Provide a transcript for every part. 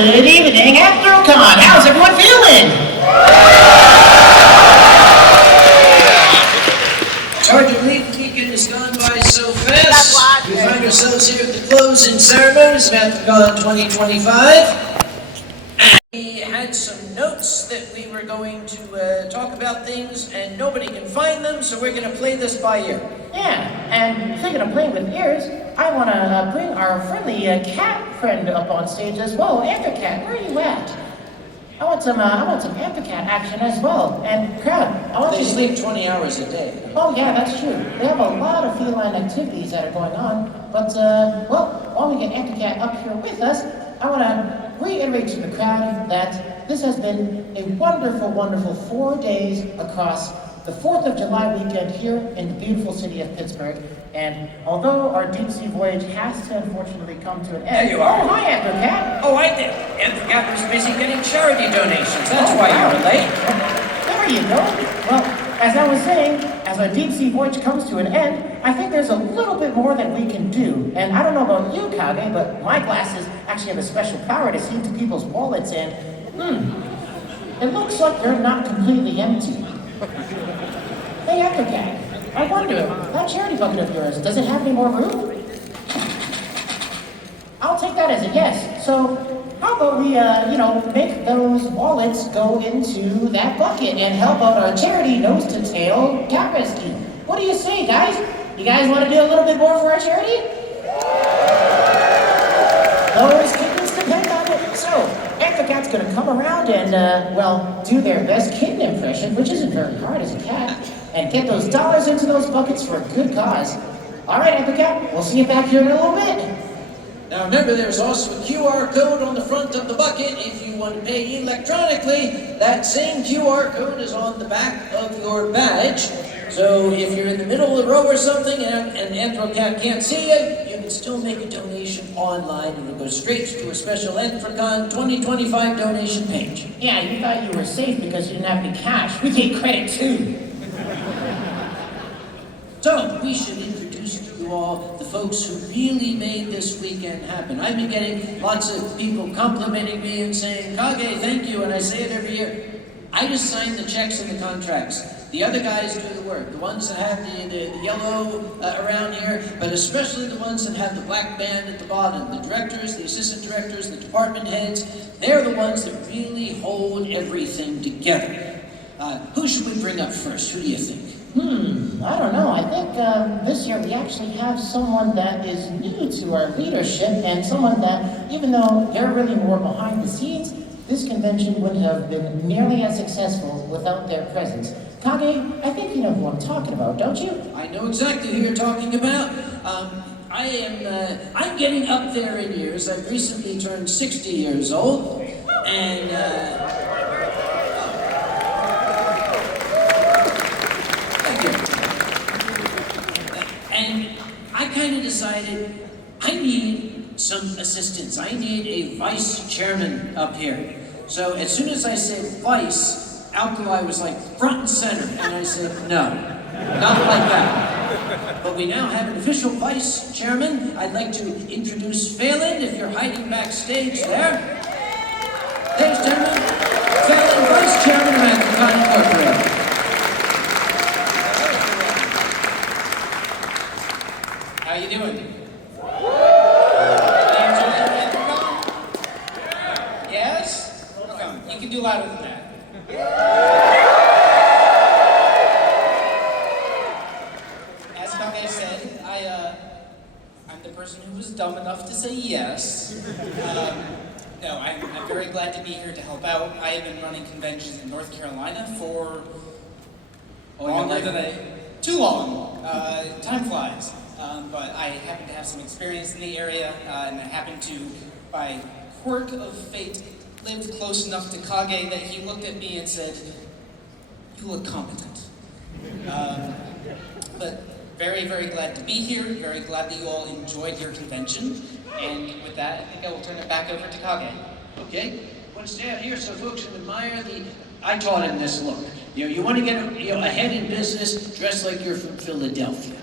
Good evening, Anthrocon. How's everyone feeling? It's hard to believe the weekend has gone by so fast. We find ourselves here at the closing ceremonies of Anthrocon 2025. We had some notes that we were going to talk about things, and nobody can find them, so we're going to play this by ear. Yeah, and speaking of playing with ears, I want to bring our friendly cat friend up on stage as well. Anthrocon, where are you at? I want some Anthrocon action as well. And crowd, I want They you to sleep 20 hours a day. Oh yeah, that's true. They have a lot of feline activities that are going on. But well, while we get Anthrocon up here with us, I want to reiterate to the crowd that this has been a wonderful, wonderful 4 days across the 4th of July weekend here in the beautiful city of Pittsburgh. And although our deep sea voyage has to unfortunately come to an end. There you are. Oh, hi, Anthrocon. Oh, I did. Anthrocon was busy getting charity donations. That's why you were late. There you go. Well, as I was saying, as our deep sea voyage comes to an end, I think there's a little bit more that we can do. And I don't know about you, Kage, but my glasses actually have a special power to see into people's wallets, and it looks like they're not completely empty. Hey, Anthrocon, I wonder, that charity bucket of yours, does it have any more room? I'll take that as a yes. So, how about we, make those wallets go into that bucket and help out our charity nose to tail cat rescue? What do you say, guys? You guys want to do a little bit more for our charity? Those kittens depend on it. So, Anthrocon's going to come around and, do their best kitten impression, which isn't very hard as a cat, and get those dollars into those buckets for a good cause. All right, Anthrocon, we'll see you back here in a little bit. Now remember, there's also a QR code on the front of the bucket if you want to pay electronically. That same QR code is on the back of your badge. So if you're in the middle of the row or something and Anthrocon can't see you, you can still make a donation online and it'll go straight to a special Anthrocon 2025 donation page. Yeah, you thought you were safe because you didn't have any cash. We take credit too. So we should introduce to you all the folks who really made this weekend happen. I've been getting lots of people complimenting me and saying, Kage, thank you, and I say it every year. I just sign the checks and the contracts. The other guys do the work. The ones that have the yellow around here, but especially the ones that have the black band at the bottom. The directors, the assistant directors, the department heads, they're the ones that really hold everything together. Who should we bring up first? Who do you think? I don't know. I think this year we actually have someone that is new to our leadership, and someone that, even though they're really more behind the scenes, this convention wouldn't have been nearly as successful without their presence. Kage, I think you know who I'm talking about, don't you? I know exactly who you're talking about. I'm getting up there in years. I've recently turned 60 years old, and I kind of decided I need some assistance. I need a vice chairman up here. So as soon as I said vice, Alkali was like front and center, and I said no, not like that. But we now have an official vice chairman. I'd like to introduce Phelan, if you're hiding backstage there. There's chairman. Phelan, vice chairman of Anthrocon Incorporated. How you doing? Yes? Come, you can do louder than that. As Kage said, I'm the person who was dumb enough to say yes. No, I'm very glad to be here to help out. I have been running conventions in North Carolina for longer than too long. Time flies. But I happen to have some experience in the area, and I happen to, by quirk of fate, lived close enough to Kage that he looked at me and said, "You look competent." But very, very glad to be here. Very glad that you all enjoyed your convention. And with that, I think I will turn it back over to Kage. Okay. I want to stay out here so folks can admire I taught him this look. You want to get ahead in business, dress like you're from Philadelphia.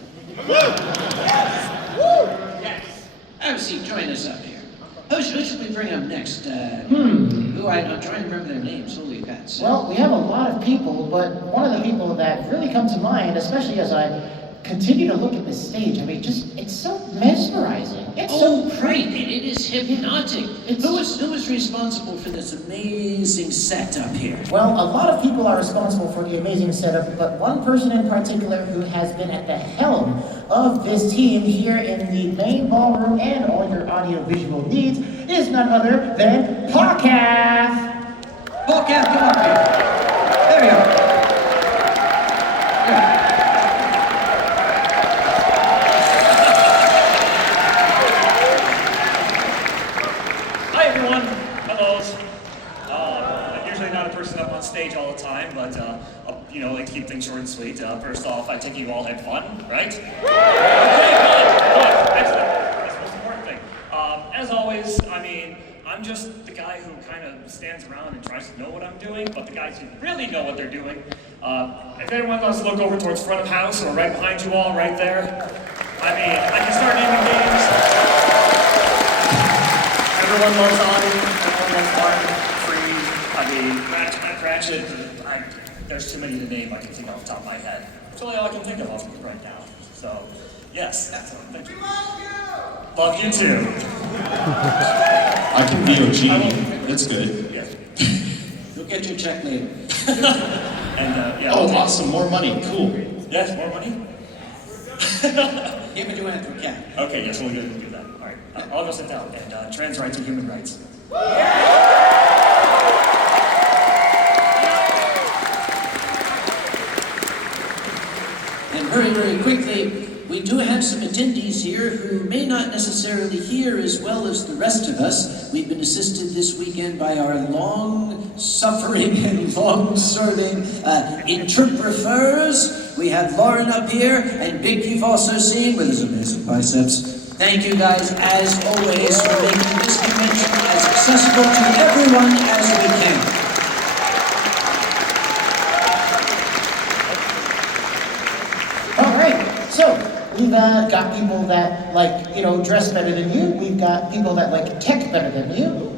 Yes. Woo! Yes. Have a seat. Join us up here. Who should we bring up next? I'm trying to remember their names. Holy cats. Well, we have a lot of people, but one of the people that really comes to mind, especially as I continue to look at this stage, I mean, it's so mesmerizing. It's so great! It is hypnotic. Who is responsible for this amazing setup here? Well, a lot of people are responsible for the amazing setup, but one person in particular who has been at the helm of this team here in the main ballroom and all your audio-visual needs is none other than Podcast. Podcast, come up here. There we are. Hi everyone, hellos. I'm usually not a person up on stage all the time, but I'll, like to keep things short and sweet. First off, I take you all had fun, right? Okay, good, excellent. That's the most important thing. As always, I mean, I'm just the guy who kind of stands around and tries to know what I'm doing, but the guys who really know what they're doing. If anyone wants to look over towards front of house or right behind you all, right there, I mean, I can start naming names. Everyone loves Audi, everyone loves Martin, Free, I mean, Matt Cratchit, there's too many to name I can think off the top of my head. That's really all I can think of right now. So, yes, thank you. Love you too. I can be your genie. That's good. Yeah. You'll get your check later. And, yeah. Oh, awesome. More money. Cool. Yes, more money? Give it to Anthrocon. Okay, yes, we'll do that. All right, I'll go sit down. And trans rights and human rights. And very, very quickly, we do have some attendees here who may not necessarily hear as well as the rest of us. We've been assisted this weekend by our long-suffering and long-serving interpreters. We have Lauren up here, and Big you've also seen with his amazing biceps. Thank you guys, as always, for making this convention as accessible to everyone as we can. All right, so we've got people that dress better than you. We've got people that like tech better than you.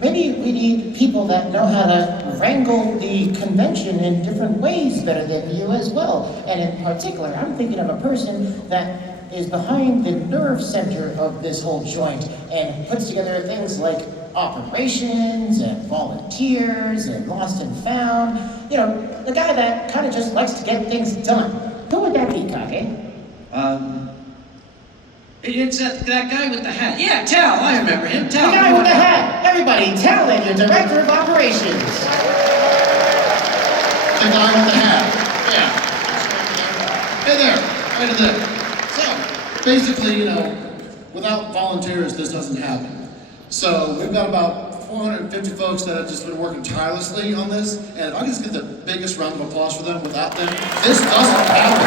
Maybe we need people that know how to wrangle the convention in different ways better than you as well. And in particular, I'm thinking of a person that is behind the nerve center of this whole joint and puts together things like operations and volunteers and lost and found. You know, the guy that kind of just likes to get things done. Who would that be, Kage? It's that guy with the hat. Yeah, Tal, I remember him. Tal. The guy with the hat. Everybody, Tal in your director of operations. The guy with the hat. Yeah. Hey there. Right there. So, basically, without volunteers, this doesn't happen. So, we've got about 450 folks that have just been working tirelessly on this, and if I just get the biggest round of applause for them, without them, this doesn't happen.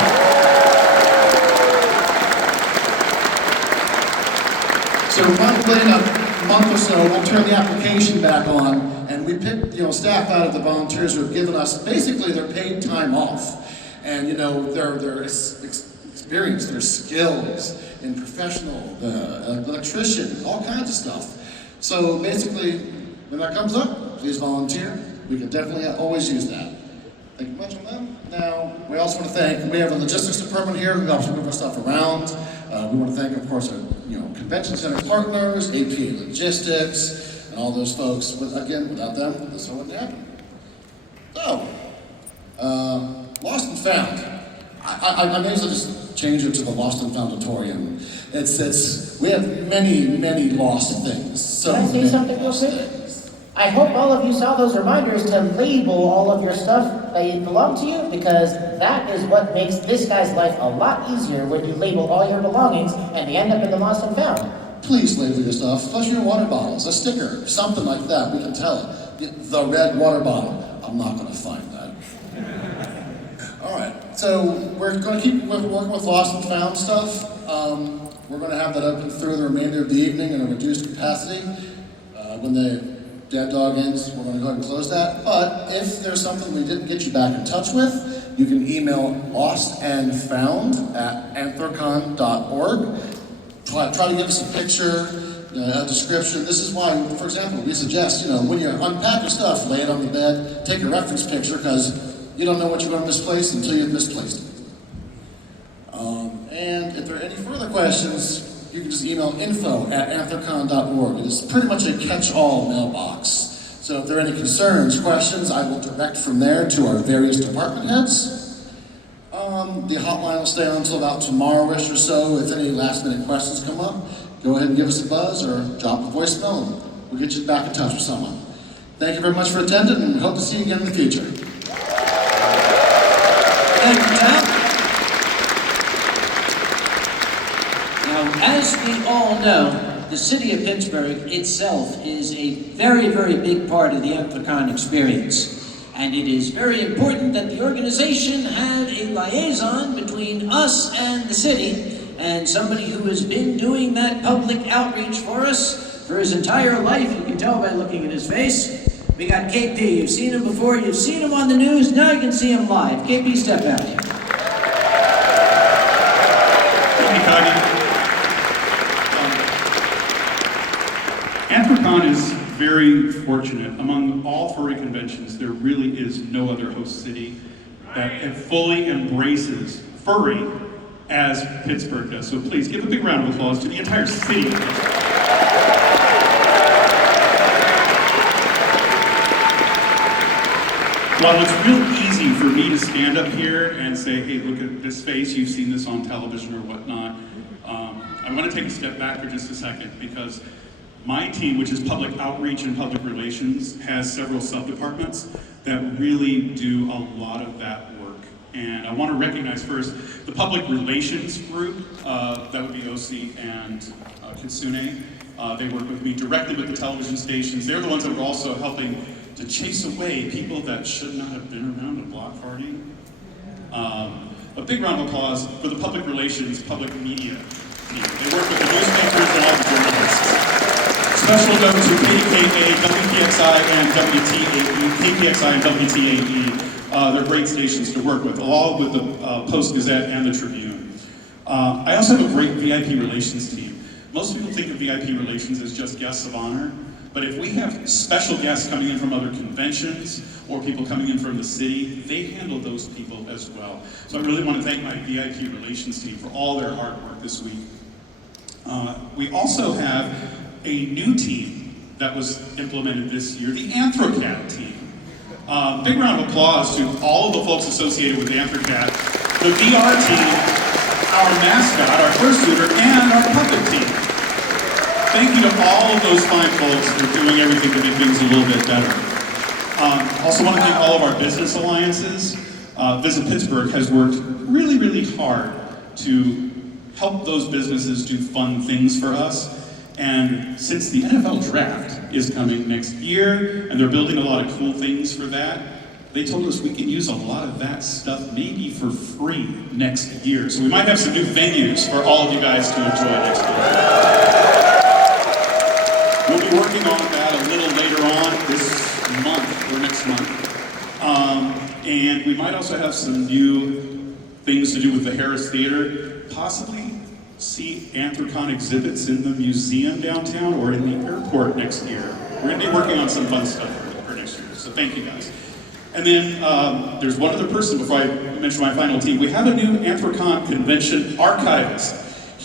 So probably in a month or so, we'll turn the application back on, and we pick, staff out of the volunteers who have given us basically their paid time off, and their experience, their skills in professional, electrician, all kinds of stuff. So basically, when that comes up, please volunteer. We can definitely always use that. Thank you much on them. Now, we also want to thank, we have a logistics department here who helps move our stuff around. We want to thank, of course, our convention center partners, APA Logistics, and all those folks. Again, without them, this wouldn't happen. So, Lost and Found. I may as well just change it to the Lost and Found Auditorium. We have many lost things. Can I say something real quick? I hope all of you saw those reminders to label all of your stuff that belong to you, because that is what makes this guy's life a lot easier when you label all your belongings and they end up in the lost and found. Please label your stuff, flush your water bottles, a sticker, something like that, we can tell it. The red water bottle, I'm not gonna find that. All right, so we're gonna keep working with lost and found stuff. We're gonna have that open through the remainder of the evening in a reduced capacity. When the Dead Dog ends, we're going to go ahead and close that. But if there's something we didn't get you back in touch with, you can email lostandfound@anthrocon.org. Try to give us a picture, a description. This is why, for example, we suggest, when you unpack your stuff, lay it on the bed, take a reference picture, because you don't know what you're going to misplace until you've misplaced it. And if there are any further questions, you can just email info@anthrocon.org. It is pretty much a catch-all mailbox. So if there are any concerns, questions, I will direct from there to our various department heads. The hotline will stay on until about tomorrow-ish or so. If any last-minute questions come up, go ahead and give us a buzz or drop a voicemail, and we'll get you back in touch with someone. Thank you very much for attending, and hope to see you again in the future. Thank you, Tom. Now, as we all know, the city of Pittsburgh itself is a very, very big part of the Anthrocon experience. And it is very important that the organization have a liaison between us and the city, and somebody who has been doing that public outreach for us for his entire life. You can tell by looking at his face. We got KP. You've seen him before. You've seen him on the news. Now you can see him live. KP, step out. Thank you, Kage. Anthrocon is very fortunate. Among all furry conventions, there really is no other host city that fully embraces furry as Pittsburgh does. So please give a big round of applause to the entire city. While it's real easy for me to stand up here and say, hey, look at this face, you've seen this on television or whatnot, I want to take a step back for just a second, because my team, which is public outreach and public relations, has several sub-departments that really do a lot of that work. And I want to recognize first the public relations group, that would be OC and Kitsune. They work with me directly with the television stations. They're the ones that are also helping to chase away people that should not have been around a block party. A big round of applause for the public relations, public media team. They work with the newspapers and all the journalists. Special note to KDKA, WPXI, and WTAE, KPXI and WTAE. They're great stations to work with, along with the Post-Gazette and the Tribune. I also have a great VIP relations team. Most people think of VIP relations as just guests of honor, but if we have special guests coming in from other conventions or people coming in from the city, they handle those people as well. So I really want to thank my VIP relations team for all their hard work this week. We also have a new team that was implemented this year, the Anthrocon team. Big round of applause to all of the folks associated with Anthrocat, the VR team, our mascot, our fursuiter, and our puppet team. Thank you to all of those fine folks for doing everything to make things a little bit better. Also want to thank all of our business alliances. Visit Pittsburgh has worked really, really hard to help those businesses do fun things for us. And since the NFL draft is coming next year, and they're building a lot of cool things for that, they told us we can use a lot of that stuff maybe for free next year. So we might have some new venues for all of you guys to enjoy next year. We'll be working on that a little later on this month, or next month. And we might also have some new things to do with the Harris Theater, possibly see Anthrocon exhibits in the museum downtown or in the airport next year. We're going to be working on some fun stuff for next year, so thank you guys. And then there's one other person before I mention my final team. We have a new Anthrocon convention archivist.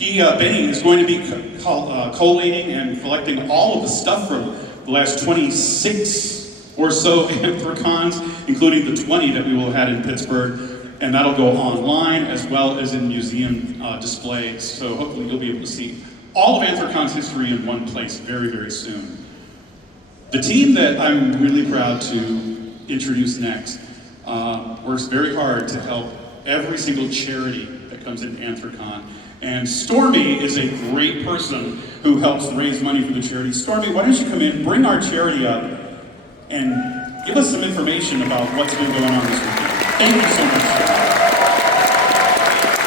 Benny is going to be collating and collecting all of the stuff from the last 26 or so Anthrocons, including the 20 that we will have had in Pittsburgh. And that'll go online as well as in museum displays. So hopefully you'll be able to see all of Anthrocon's history in one place very, very soon. The team that I'm really proud to introduce next works very hard to help every single charity that comes into Anthrocon. And Stormy is a great person who helps raise money for the charity. Stormy, why don't you come in, bring our charity up, and give us some information about what's been going on this weekend. Thank you so much.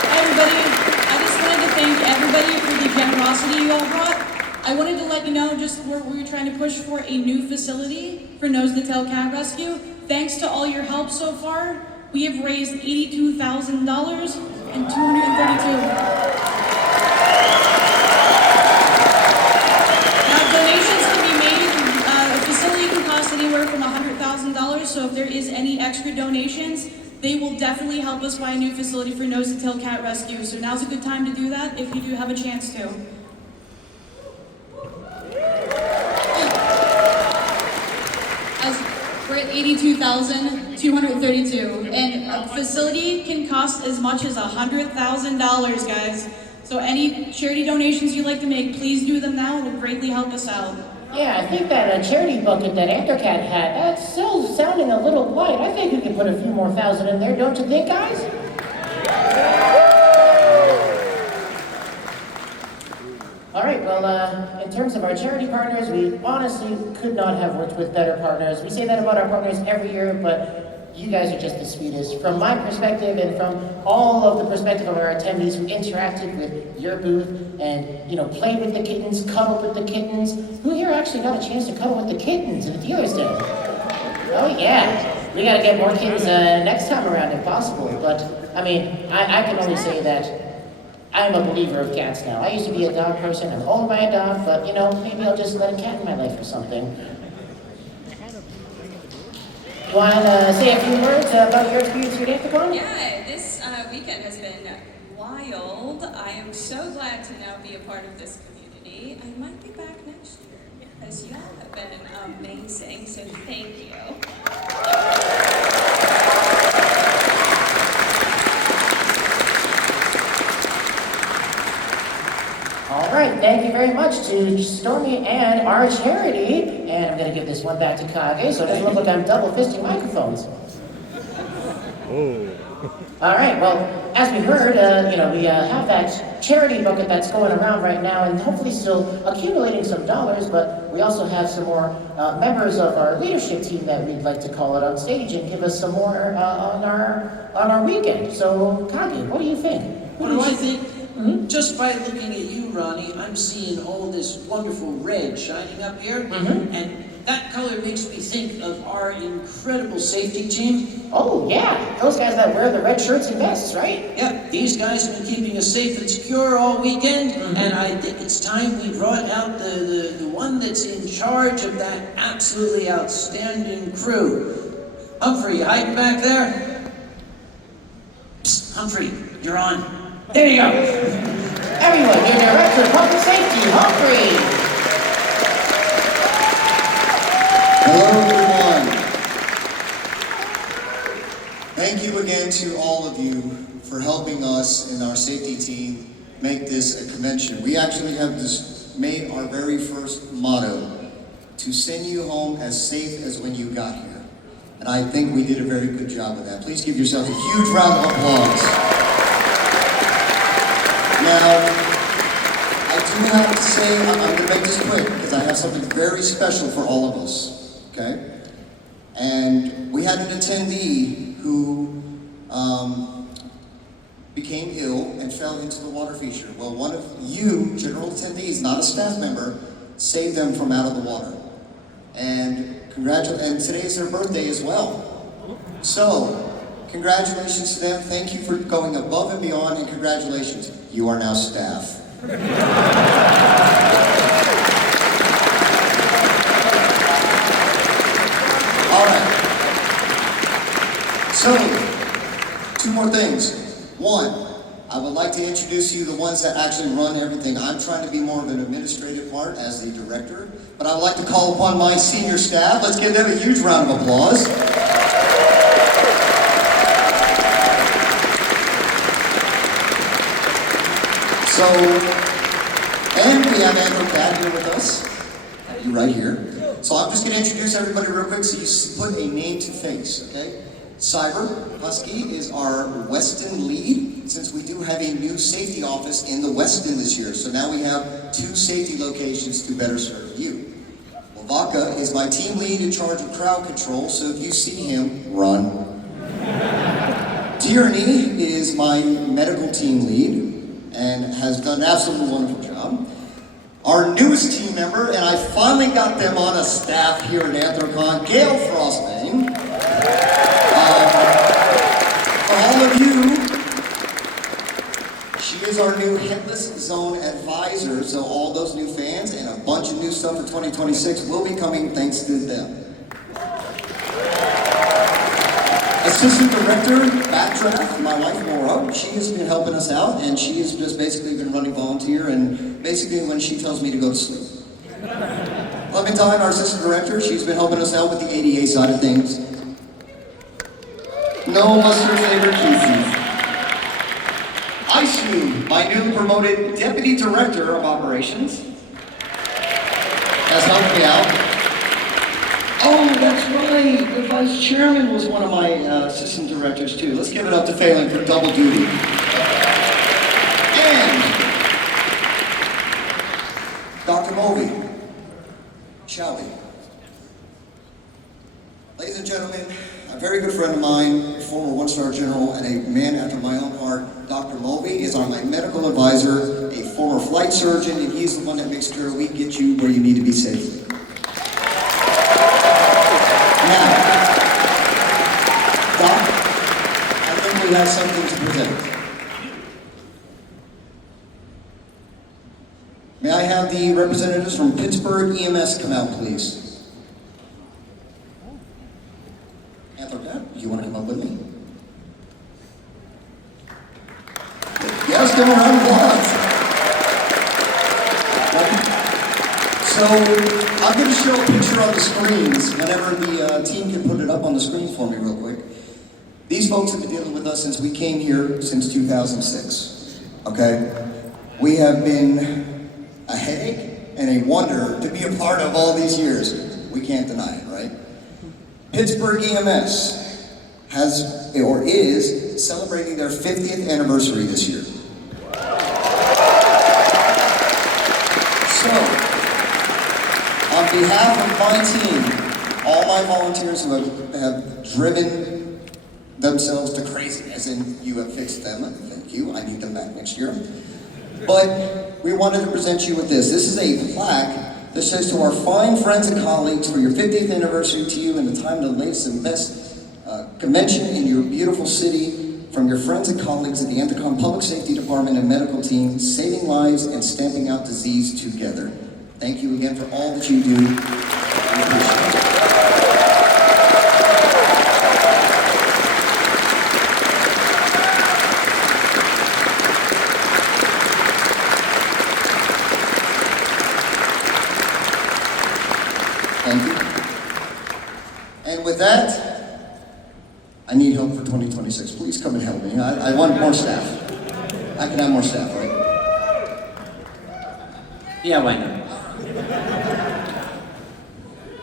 Hi everybody, I just wanted to thank everybody for the generosity you all brought. I wanted to let you know just we're trying to push for a new facility for Nose to Tail Cat Rescue. Thanks to all your help so far, we have raised $82,000 and $232. definitely help us buy a new facility for Nose to Tail Cat Rescue. So now's a good time to do that if you do have a chance to. As we're at $82,232, and a facility can cost as much as $100,000, guys. So any charity donations you'd like to make, please do them now. It would greatly help us out. Yeah, I think that charity bucket that Anthrocon had, that's still sounding a little light. I think we could put a few more thousand in there, don't you think, guys? All right, well, in terms of our charity partners, we honestly could not have worked with better partners. We say that about our partners every year, but you guys are just the sweetest. From my perspective and from all of the perspective of our attendees who interacted with your booth and, played with the kittens, cuddled with the kittens. Who here actually got a chance to cuddle with the kittens in the dealer's den? Oh yeah, we gotta get more kittens next time around if possible. But, I can only say that I'm a believer of cats now. I used to be a dog person, I'm owned by a dog, but maybe I'll just let a cat in my life or something. You want to say a few words about your experience here at Anthrocon? Yeah, this weekend has been wild. I am so glad to now be a part of this community. I might be back next year because y'all have been amazing, so thank you. All right, thank you very much to Stormy and our charity. And I'm going to give this one back to Kage so it doesn't look like I'm double fisting microphones. All right, well, as we heard, we have that charity bucket that's going around right now and hopefully still accumulating some dollars, but we also have some more members of our leadership team that we'd like to call it on stage and give us some more on our weekend. So, Kage, what do you think? What do I think? Mm-hmm. Just by looking at you, Ronnie, I'm seeing all this wonderful red shining up here, and that color makes me think of our incredible safety team. Oh, yeah, those guys that wear the red shirts and vests, right? Yep, these guys have been keeping us safe and secure all weekend, and I think it's time we brought out the one that's in charge of that absolutely outstanding crew. Humphrey, you hiding back there? Psst, Humphrey, you're on. There you go. Everyone, your Director of Public Safety, Humphrey. Hello, everyone. Thank you again to all of you for helping us and our safety team make this a convention. We actually have just made our very first motto, to send you home as safe as when you got here. And I think we did a very good job of that. Please give yourselves a huge round of applause. Now, I do have to say, I'm going to make this quick because I have something very special for all of us, okay? And we had an attendee who became ill and fell into the water feature. Well, one of you, general attendees, not a staff member, saved them from out of the water. And today is their birthday as well. So, congratulations to them. Thank you for going above and beyond, and congratulations. You are now staff. All right. So, two more things. One, I would like to introduce you the ones that actually run everything. I'm trying to be more of an administrative part as the director, but I would like to call upon my senior staff. Let's give them a huge round of applause. So, and we have Anthrocon here with us. You right here. So I'm just going to introduce everybody real quick so you put a name to face, okay? Cyber Husky is our Weston lead, since we do have a new safety office in the Weston this year. So now we have 2 safety locations to better serve you. Wavaka is my team lead in charge of crowd control, so if you see him, run. Tyranny is my medical team lead and has done an absolutely wonderful job. Our newest team member, and I finally got them on a staff here at Anthrocon, Gail Frostbane. For all of you, she is our new Headless Zone advisor, so all those new fans and a bunch of new stuff for 2026 will be coming thanks to them. As Assistant Director, Backdraft, my wife Laura, she has been helping us out, and she has just basically been running volunteer, and basically when she tells me to go to sleep. Clementine, our Assistant Director, she's been helping us out with the ADA side of things. No mustard flavored Keezy. Isu, my new promoted Deputy Director of Operations, has helped me out. Oh, that's right. The Vice Chairman was one of my Assistant Directors too. Let's give it up to Phelan for double duty. And Dr. Moby, shall we? Ladies and gentlemen, a very good friend of mine, a former one-star general and a man after my own heart, Dr. Moby is my medical advisor, a former flight surgeon, and he's the one that makes sure we get you where you need to be safely. Now, Doc, I think we have something to present. May I have the representatives from Pittsburgh EMS come out, please? Anthrocon, do you want to come up with me? Yes, give them a round of applause. So, I'm going to show a picture on the screens whenever the team can put it up on the screen for me real quick. These folks have been dealing with us since we came here since 2006, okay? We have been a headache and a wonder to be a part of all these years. We can't deny it, right? Pittsburgh EMS has, or is, celebrating their 50th anniversary this year. So, on behalf of my team, all my volunteers who have driven themselves to crazy, as in you have fixed them, thank you, I need them back next year. But we wanted to present you with this. This is a plaque that says to our fine friends and colleagues, for your 50th anniversary to you and the time of the latest and best convention in your beautiful city, from your friends and colleagues at the Anthrocon Public Safety Department and medical team, saving lives and stamping out disease together. Thank you again for all that you do. We appreciate it. Thank you. And with that, I need help for 2026. Please come and help me. I want more staff. I can have more staff, right? Yeah, why not?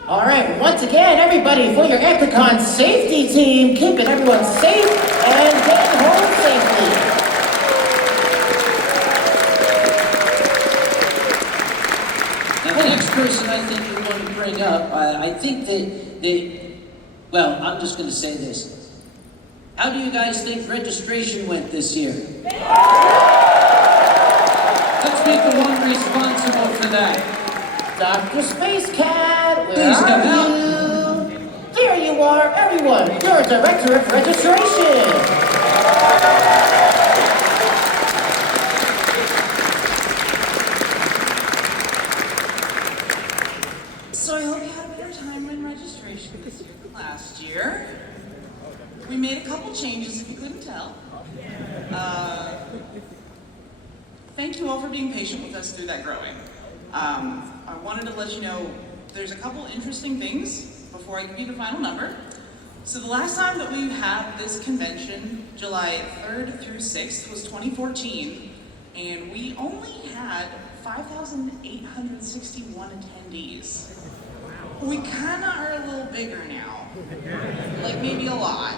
All right, once again, everybody, for your Anthrocon safety team, keeping everyone safe and getting home safely. Now, the next person I think we want to bring up, I think well, I'm just going to say this. How do you guys think registration went this year? Let's meet the one responsible for that. Dr. Space Cat, where Please come are you? There you are, everyone. You're Director of Registration. So I hope you had a better time in registration this year than last year. We made a couple changes if you couldn't tell. Thank you all for being patient with us through that growing. I wanted to let you know there's a couple interesting things before I give you the final number. So the last time that we had this convention, July 3rd through 6th, was 2014, and we only had 5,861 attendees. We kind of are a little bigger now. Like maybe a lot.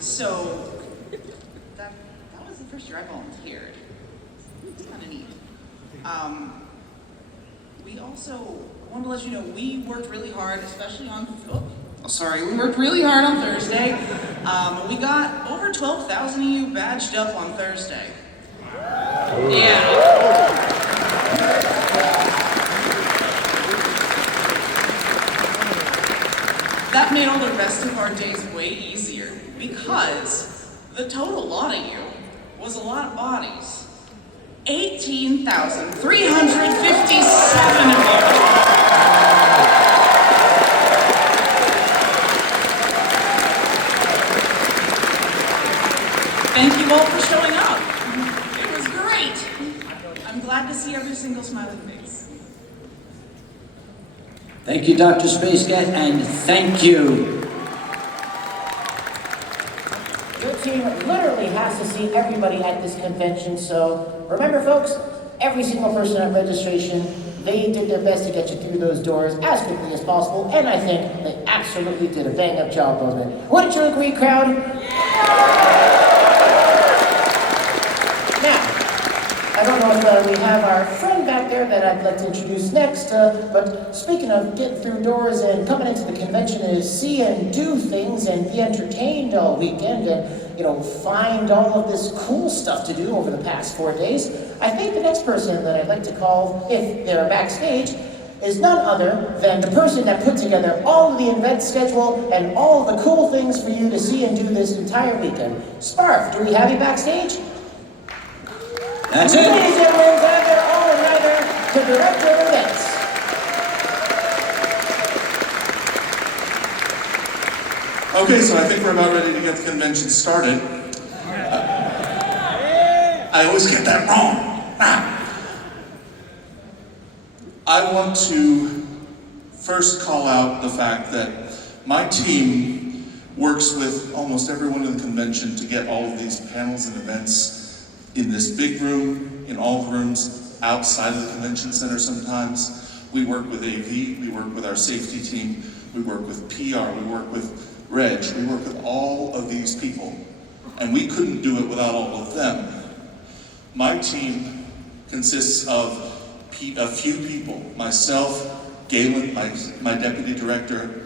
So that was the first year I volunteered. It's kind of neat. We also wanted to let you know we worked really hard, especially on, we worked really hard on Thursday. We got over 12,000 of you badged up on Thursday. Yeah. That made all the rest of our days way easier because the total lot of you was a lot of bodies. 18,357 of you. Thank you all for showing up. It was great. I'm glad to see every single smiling face. Thank you, Dr. Space Cat, and thank you. Your team literally has to see everybody at this convention, so remember folks, every single person at registration, they did their best to get you through those doors as quickly as possible, and I think they absolutely did a bang-up job of it. Wouldn't you agree, crowd? Now, I don't know if we have our friend back there that I'd like to introduce next, but speaking of getting through doors and coming into the convention is see and do things and be entertained all weekend and, find all of this cool stuff to do over the past 4 days, I think the next person that I'd like to call, if they're backstage, is none other than the person that put together all of the event schedule and all of the cool things for you to see and do this entire weekend. Sparf, do we have you backstage? That's it. Ladies and gentlemen, gather all rather to Director of Events. Okay, so I think we're about ready to get the convention started. I always get that wrong. I want to first call out the fact that my team works with almost everyone in the convention to get all of these panels and events in this big room, in all the rooms outside of the convention center sometimes. We work with AV, we work with our safety team, we work with PR, we work with Reg, we work with all of these people, and we couldn't do it without all of them. My team consists of a few people, myself, Galen, my deputy director,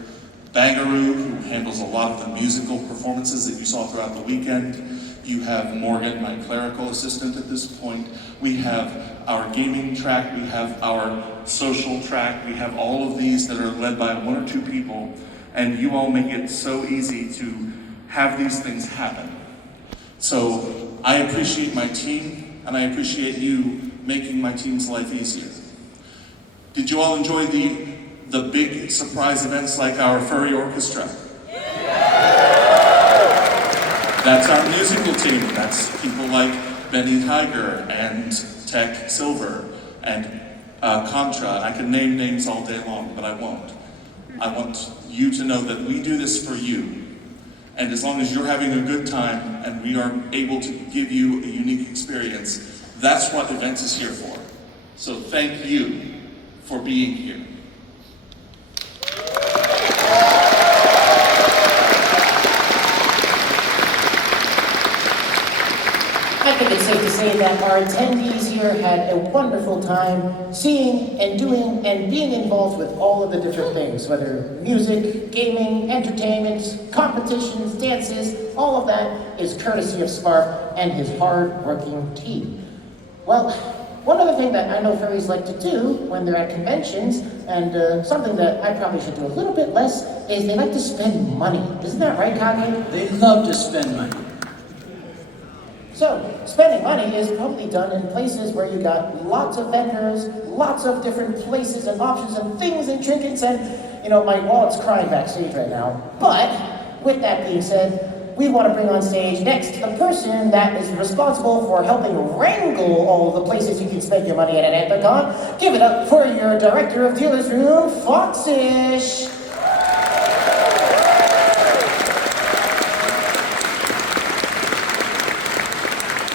Bangaroo, who handles a lot of the musical performances that you saw throughout the weekend. You have Morgan, my clerical assistant at this point. We have our gaming track, we have our social track, we have all of these that are led by one or two people, and you all make it so easy to have these things happen. So I appreciate my team, and I appreciate you making my team's life easier. Did you all enjoy the big surprise events like our furry orchestra? That's our musical team. That's people like Benny Tiger and Tech Silver and Contra. I can name names all day long, but I won't. I want you to know that we do this for you. And as long as you're having a good time and we are able to give you a unique experience, that's what Events is here for. So thank you for being here. I think it's safe to say that our attendees here had a wonderful time seeing and doing and being involved with all of the different things, whether music, gaming, entertainment, competitions, dances, all of that is courtesy of Sparf and his hard-working team. Well, one other thing that I know furries like to do when they're at conventions, and something that I probably should do a little bit less, is they like to spend money. Isn't that right, Kage? They love to spend money. So, spending money is probably done in places where you got lots of vendors, lots of different places and options and things and trinkets, and, my wallet's crying backstage right now. But, with that being said, we want to bring on stage next the person that is responsible for helping wrangle all of the places you can spend your money at Anthrocon. Give it up for your Director of Dealer's Room, Foxish!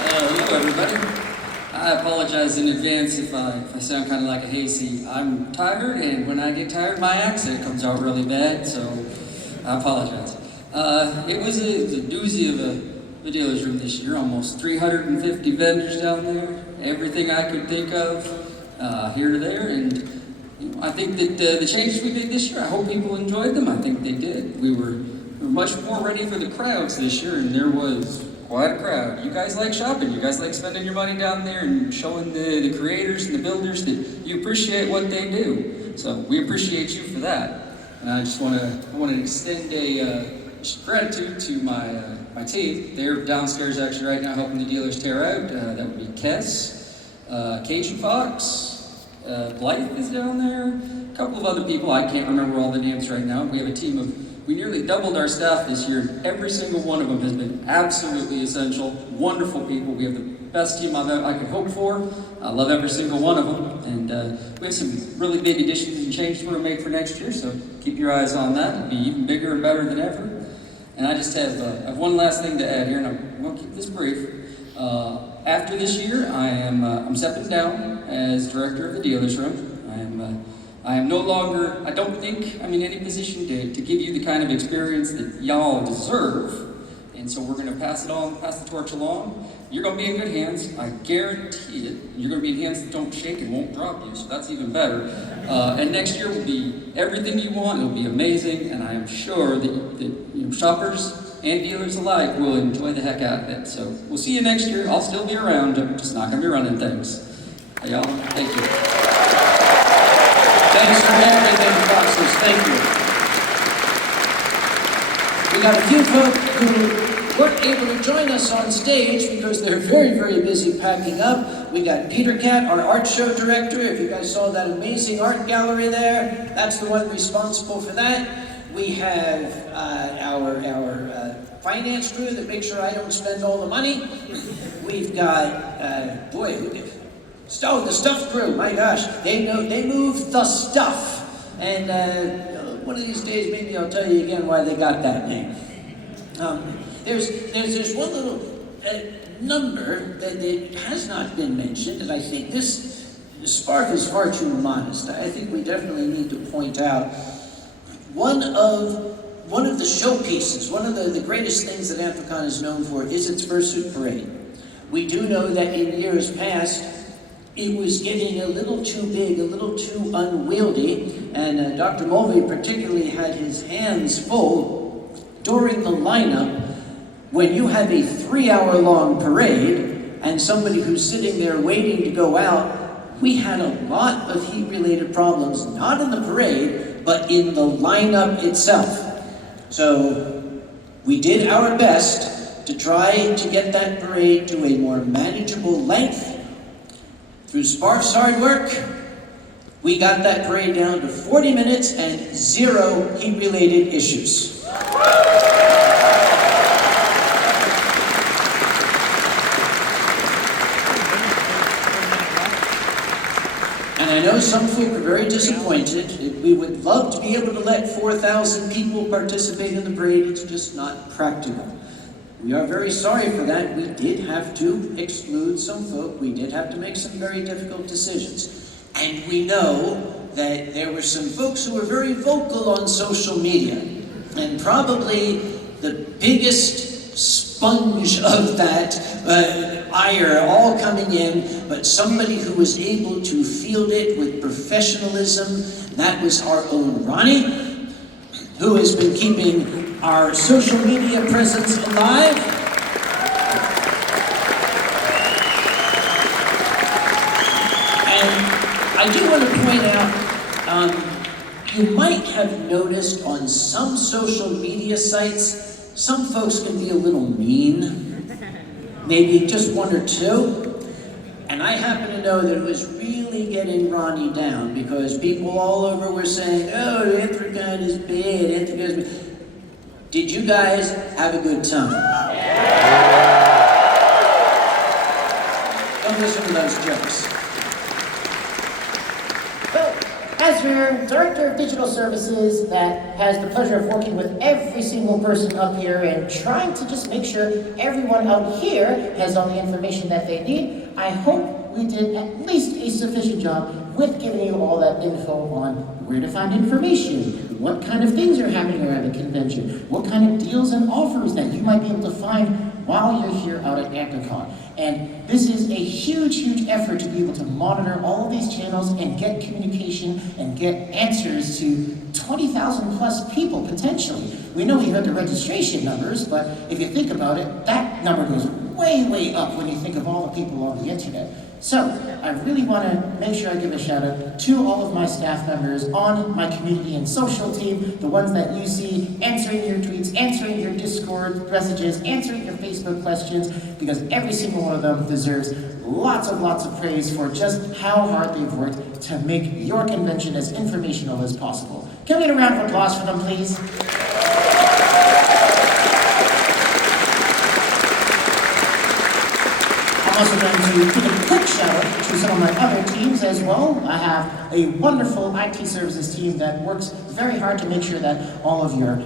Hello everybody. I apologize in advance if I sound kind of like a hayseed. I'm tired, and when I get tired, my accent comes out really bad, so I apologize. It was a doozy of a dealer's room this year. Almost 350 vendors down there. Everything I could think of, here to there, and I think that the changes we made this year, I hope people enjoyed them. I think they did. We were much more ready for the crowds this year, and there was quite a crowd. You guys like shopping. You guys like spending your money down there and showing the creators and the builders that you appreciate what they do. So we appreciate you for that. And I just want to extend a gratitude to my team. They're downstairs actually right now helping the dealers tear out. That would be Kess, Cajun Fox, Blythe is down there, a couple of other people. I can't remember all the names right now. We have a team of We nearly doubled our staff this year, and every single one of them has been absolutely essential, wonderful people. We have the best team I could hope for. I love every single one of them, and we have some really big additions and changes we're going to make for next year, so keep your eyes on that. It'll be even bigger and better than ever. And I just have one last thing to add here, and I'm going to keep this brief. After this year, I'm stepping down as director of the dealer's room. I am no longer, I don't think I'm in any position to give you the kind of experience that y'all deserve. And so we're going to pass the torch along. You're going to be in good hands, I guarantee it. You're going to be in hands that don't shake and won't drop you, so that's even better. And next year will be everything you want. It'll be amazing, and I am sure that shoppers and dealers alike will enjoy the heck out of it. So we'll see you next year. I'll still be around. I'm just not going to be running things. Hey, y'all, thank you. Thanks for everything, Foxes. Thank you. We got a few folk who weren't able to join us on stage because they're very, very busy packing up. We got Peter Cat, our art show director. If you guys saw that amazing art gallery there, that's the one responsible for that. We have our finance crew that makes sure I don't spend all the money. We've got, the stuff crew, my gosh, they move the stuff. And one of these days, maybe I'll tell you again why they got that name. There's one little number that has not been mentioned, and I think this spark is far too modest. I think we definitely need to point out one of the showpieces, one of the greatest things that Anthrocon is known for is its fursuit parade. We do know that in years past, it was getting a little too big, a little too unwieldy, and Dr. Mulvey particularly had his hands full during the lineup. When you have a 3-hour-long parade and somebody who's sitting there waiting to go out, we had a lot of heat-related problems, not in the parade, but in the lineup itself. So we did our best to try to get that parade to a more manageable length. Through sparse hard work, we got that parade down to 40 minutes and 0 heat-related issues. And I know some folk are very disappointed. We would love to be able to let 4,000 people participate in the parade. It's just not practical. We are very sorry for that. We did have to exclude some folk. We did have to make some very difficult decisions. And we know that there were some folks who were very vocal on social media. And probably the biggest sponge of that ire all coming in, but somebody who was able to field it with professionalism, that was our own Ronnie, who has been keeping our social media presence alive. And I do want to point out, you might have noticed on some social media sites, some folks can be a little mean, maybe just one or two. And I happen to know that it was really getting Ronnie down because people all over were saying, oh, Anthrocon is bad, Anthrocon is bad. Did you guys have a good time? Don't listen to those jokes. Well, as your Director of Digital Services that has the pleasure of working with every single person up here and trying to just make sure everyone out here has all the information that they need, I hope we did at least a sufficient job with giving you all that info on where to find information, what kind of things are happening around the convention, what kind of deals and offers that you might be able to find while you're here out at Anthrocon. And this is a huge, huge effort to be able to monitor all of these channels and get communication and get answers to 20,000 plus people potentially. We know we heard the registration numbers, but if you think about it, that number goes way, way up when you think of all the people on the internet. So, I really want to make sure I give a shout out to all of my staff members on my community and social team, the ones that you see answering your tweets, answering your Discord messages, answering your Facebook questions, because every single one of them deserves lots of praise for just how hard they've worked to make your convention as informational as possible. Can we get a round of applause for them, please? I'm also going to give a quick shout out to some of my other teams as well. I have a wonderful IT services team that works very hard to make sure that all of your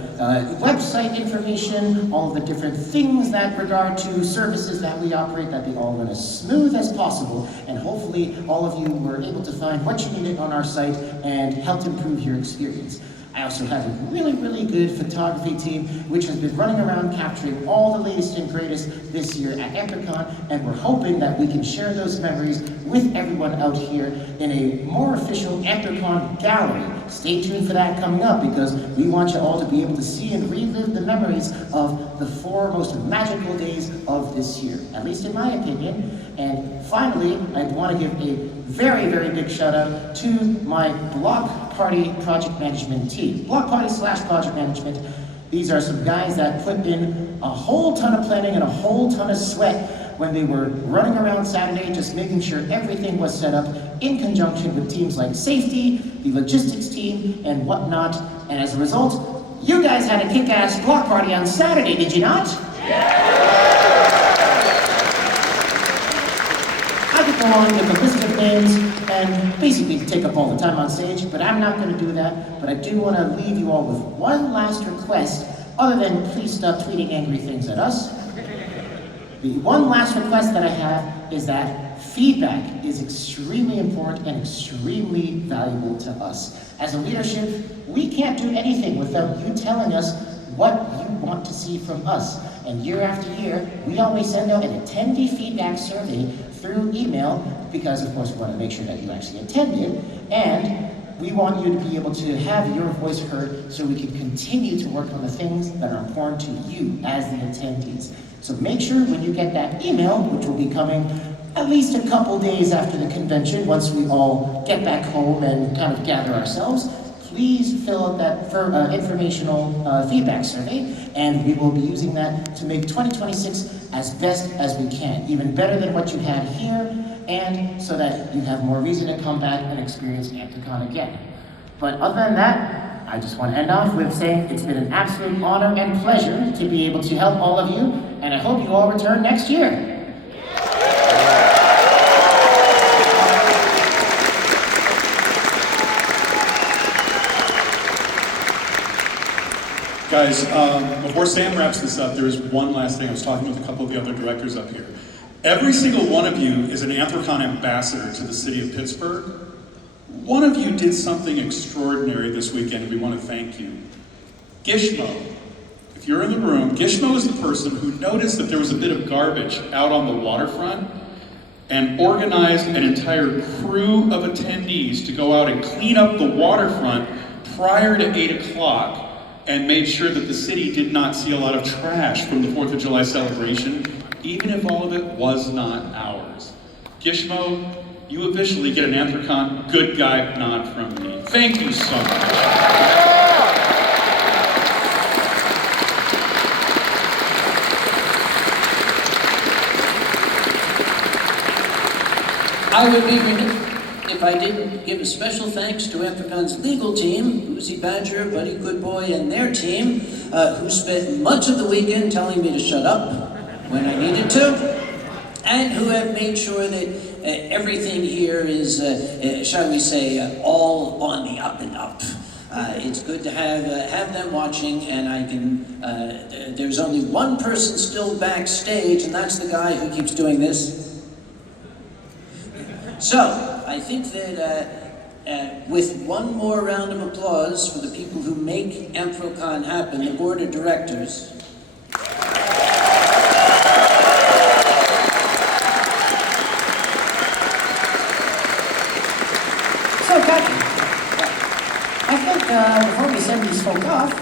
website information, all of the different things that regard to services that we operate, that they all run as smooth as possible. And hopefully all of you were able to find what you needed on our site and helped improve your experience. I also have a really, really good photography team, which has been running around capturing all the latest and greatest this year at Anthrocon, and we're hoping that we can share those memories with everyone out here in a more official Anthrocon gallery. Stay tuned for that coming up, because we want you all to be able to see and relive the memories of the 4 most magical days of this year, at least in my opinion. And finally, I want to give a very, very big shout out to my Block Party project management team. Block Party / project management. These are some guys that put in a whole ton of planning and a whole ton of sweat when they were running around Saturday, just making sure everything was set up in conjunction with teams like safety, the logistics team, and whatnot. And as a result, you guys had a kick-ass block party on Saturday, did you not? I could go on with a list of names and basically take up all the time on stage, but I'm not going to do that. But I do want to leave you all with one last request, other than please stop tweeting angry things at us. The one last request that I have is that feedback is extremely important and extremely valuable to us. As a leadership, we can't do anything without you telling us what you want to see from us. And year after year, we always send out an attendee feedback survey through email, because of course we want to make sure that you actually attended, and we want you to be able to have your voice heard so we can continue to work on the things that are important to you as the attendees. So make sure when you get that email, which will be coming at least a couple days after the convention, once we all get back home and kind of gather ourselves, please fill out that informational feedback survey, and we will be using that to make 2026 as best as we can, even better than what you had here, and so that you have more reason to come back and experience Anthrocon again. But other than that, I just want to end off with saying it's been an absolute honor and pleasure to be able to help all of you, and I hope you all return next year. Guys, before Sam wraps this up, there's one last thing. I was talking with a couple of the other directors up here. Every single one of you is an Anthrocon ambassador to the city of Pittsburgh. One of you did something extraordinary this weekend, and we want to thank you. Gishmo. If you're in the room, Gishmo is the person who noticed that there was a bit of garbage out on the waterfront and organized an entire crew of attendees to go out and clean up the waterfront prior to 8 o'clock. And made sure that the city did not see a lot of trash from the 4th of July celebration, even if all of it was not ours. Gishmo, you officially get an Anthrocon good guy nod from me. Thank you so much. I would be remiss if I didn't give a special thanks to Anthrocon's legal team, Uzi Badger, Buddy Goodboy, and their team, who spent much of the weekend telling me to shut up when I needed to, and who have made sure that everything here is, shall we say, all on the up and up. It's good to have them watching, and I can, there's only one person still backstage, and that's the guy who keeps doing this. So, I think that with one more round of applause for the people who make Anthrocon happen, the board of directors. So, Captain, I think before we send these folk off,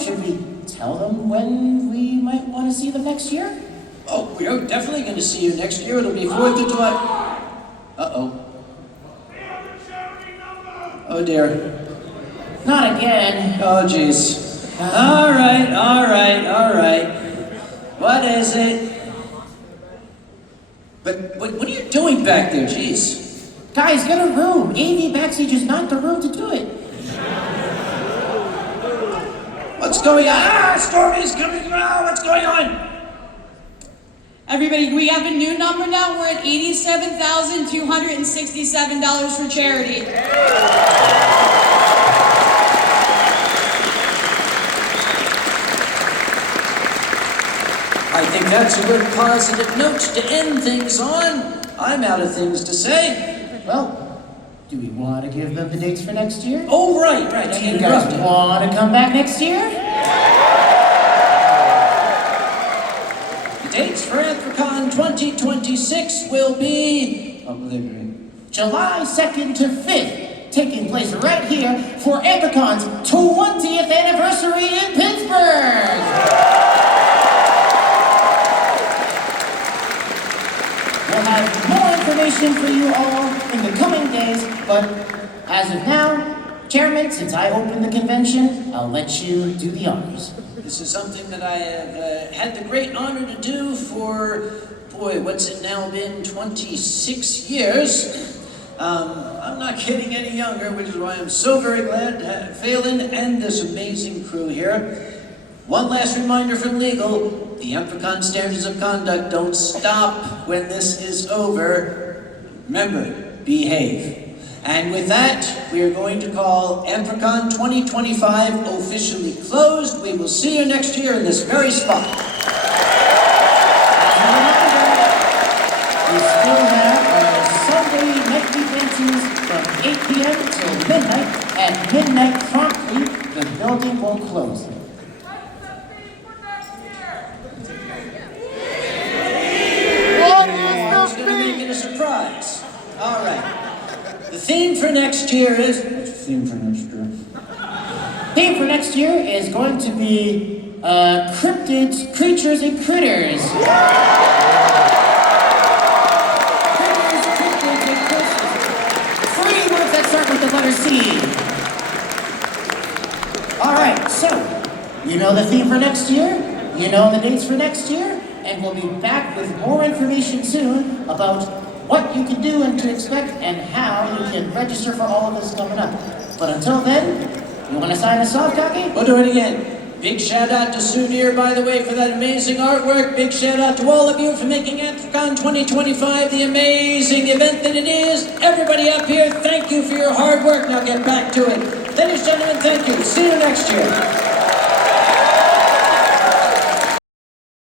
should we tell them when we might want to see them next year? Oh, we're definitely going to see you next year. It'll be 4th of July. Uh-oh. Oh, dear. Not again. Oh, jeez. All right. What is it? But what are you doing back there, jeez? Guys, get a room. AV backstage is not the room to do it. What's going on? Storm is coming around. What's going on? Everybody, we have a new number now. We're at $87,267 for charity. I think that's a good positive note to end things on. I'm out of things to say. Well, do we want to give them the dates for next year? Oh, right. Do I you guys interrupted. want to come back next year? The dates for Anthrocon 2026 will be July 2nd to 5th, taking place right here for Anthrocon's 20th anniversary in Pittsburgh. We'll have more information for you all in the coming days, but as of now, Chairman, since I opened the convention, I'll let you do the honors. This is something that I have had the great honor to do for, boy, what's it now been, 26 years. I'm not getting any younger, which is why I'm so very glad to have Phelan and this amazing crew here. One last reminder from legal, the Anthrocon standards of conduct don't stop when this is over. Remember, behave. And with that, we are going to call Anthrocon 2025 officially closed. We will see you next year in this very spot. We still have our Sunday nightly dances from 8 p.m. till midnight. At midnight promptly, the building will close. I was going to make it a surprise. All right. The theme for next year is... What's the theme for next year? Theme for next year is going to be cryptids, creatures, and critters. Critters, cryptids, and critters. 3 words that start with the letter C. All right, so you know the theme for next year, you know the dates for next year, and we'll be back with more information soon about what you can do and to expect and how you can register for all of this coming up. But until then, you want to sign us off, Kage? We'll do it again. Big shout out to Sudhir, by the way, for that amazing artwork. Big shout out to all of you for making Anthrocon 2025 the amazing event that it is. Everybody up here, thank you for your hard work. Now get back to it. Ladies and gentlemen, thank you. See you next year.